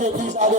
Vivre divin,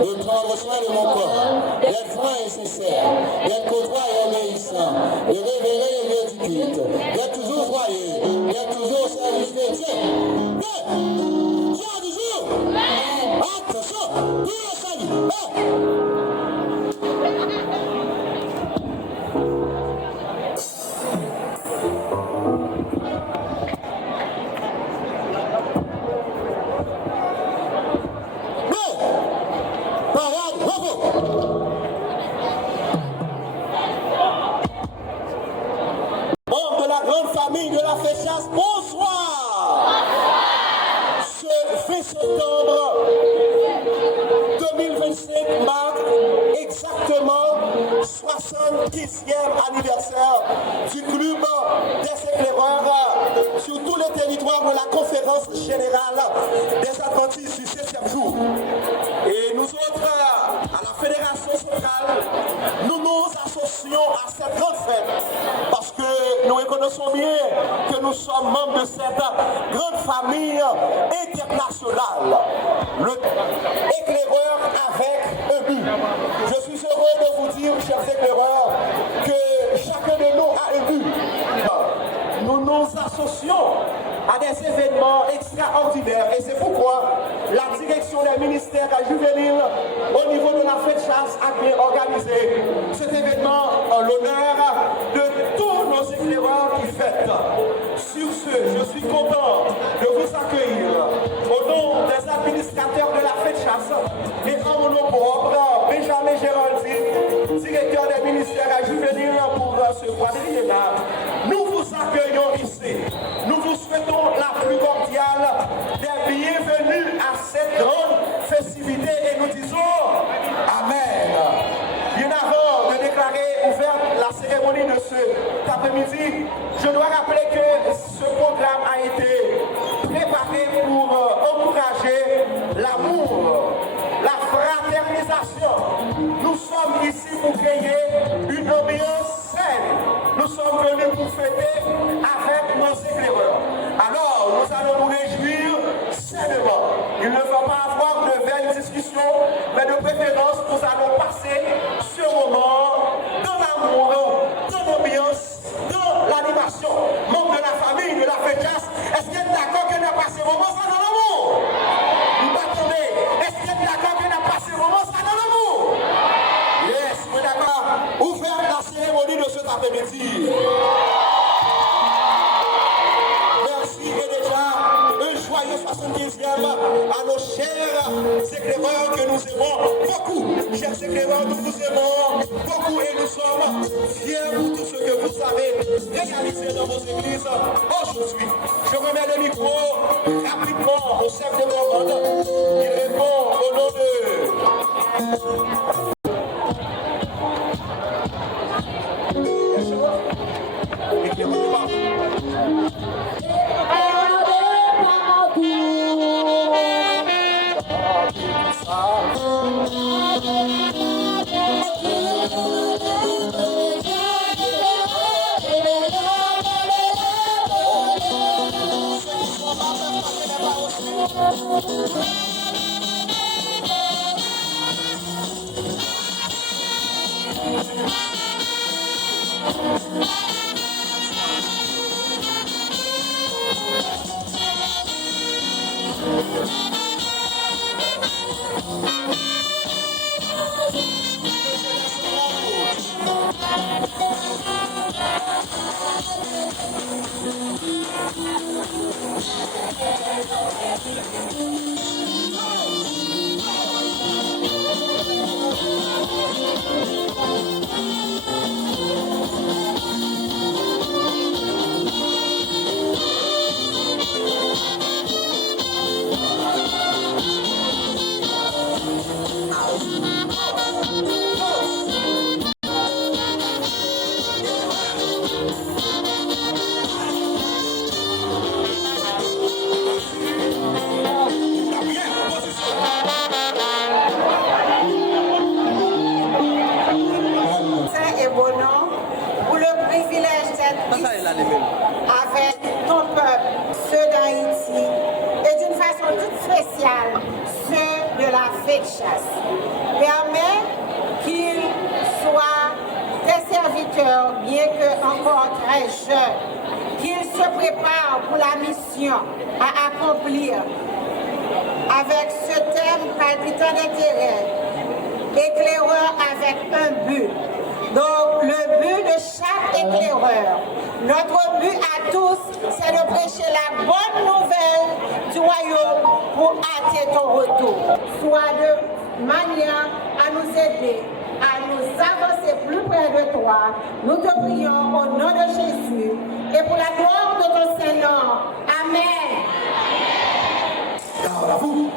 de prendre soin de mon corps, d'être franc et sincère, d'être courtois et obéissant, de révéler les lieux du culte, d'être toujours joyeux, d'être toujours au service de Dieu. Mais, jour du jour, attention, pour le salut. Famille de la Féchasse, bonsoir. Ce 20 septembre 2025 marque exactement 70e anniversaire du club des éclaireurs sur tous les territoires de la conférence générale des Adventistes du 7e jour. Et nous autres, à la Fédération centrale, nous nous associons à cette grande fête parce que nous reconnaissons bien que nous sommes membres de cette grande famille internationale. Le éclaireur avec un but. Je suis heureux de vous dire, chers éclaireurs, que chacun de nous a un but. Nous nous associons à des événements extraordinaires et c'est pourquoi la direction des ministères juvéniles au niveau de la Féchasse a bien organisé cet événement en l'honneur de tous nos éclaireurs qui fêtent. Sur ce, je suis content de vous accueillir au nom des administrateurs de la Féchasse et en mon nom propre, Benjamin Géraldine, directeur des ministères juvéniles pour ce quadriennat. Nous vous accueillons ici. Nous vous souhaitons la plus cordiale des bienvenus à cette grande festivité et nous disons Amen. Bien avant de déclarer ouverte la cérémonie de cet après-midi, je dois rappeler que ce programme a été préparé pour encourager l'amour, la fraternisation. Nous sommes ici pour créer une ambiance saine. Nous sommes venus pour fêter avec nos éclaireurs. Alors, nous allons nous réjouir sainement. Il ne faut pas avoir de vaines discussions, mais de préférence, nous allons passer ce moment dans l'amour, dans l'ambiance, dans l'animation. Membres de la famille, de la Féchasse, est-ce qu'il est d'accord qu'on a passé ce moment ça dans l'amour? Vous m'attendez? Est-ce qu'il est d'accord qu'on a passé ce moment ça dans l'amour? Yes, vous d'accord? Ouvert la cérémonie de cet après-midi. Merci et déjà un joyeux 75e à nos chers éclaireurs que nous aimons beaucoup. Chers éclaireurs, nous vous aimons beaucoup et nous sommes fiers de tout ce que vous avez réalisé dans vos églises aujourd'hui. Je remets le micro rapidement au chef de commande. Il répond au nom de... avec ton peuple, ceux d'Haïti, et d'une façon toute spéciale, ceux de la fait de chasse. Permet qu'ils soient des serviteurs, bien que encore très jeunes, qu'ils se préparent pour la mission à accomplir avec ce thème palpitant d'intérêt, éclaireur avec un but. Donc le but de chaque éclaireur, notre but à tous, c'est de prêcher la bonne nouvelle du royaume pour hâter ton retour. Soit de manière à nous aider, à nous avancer plus près de toi. Nous te prions au nom de Jésus et pour la gloire de ton Saint-Nom. Amen. Alors, à vous.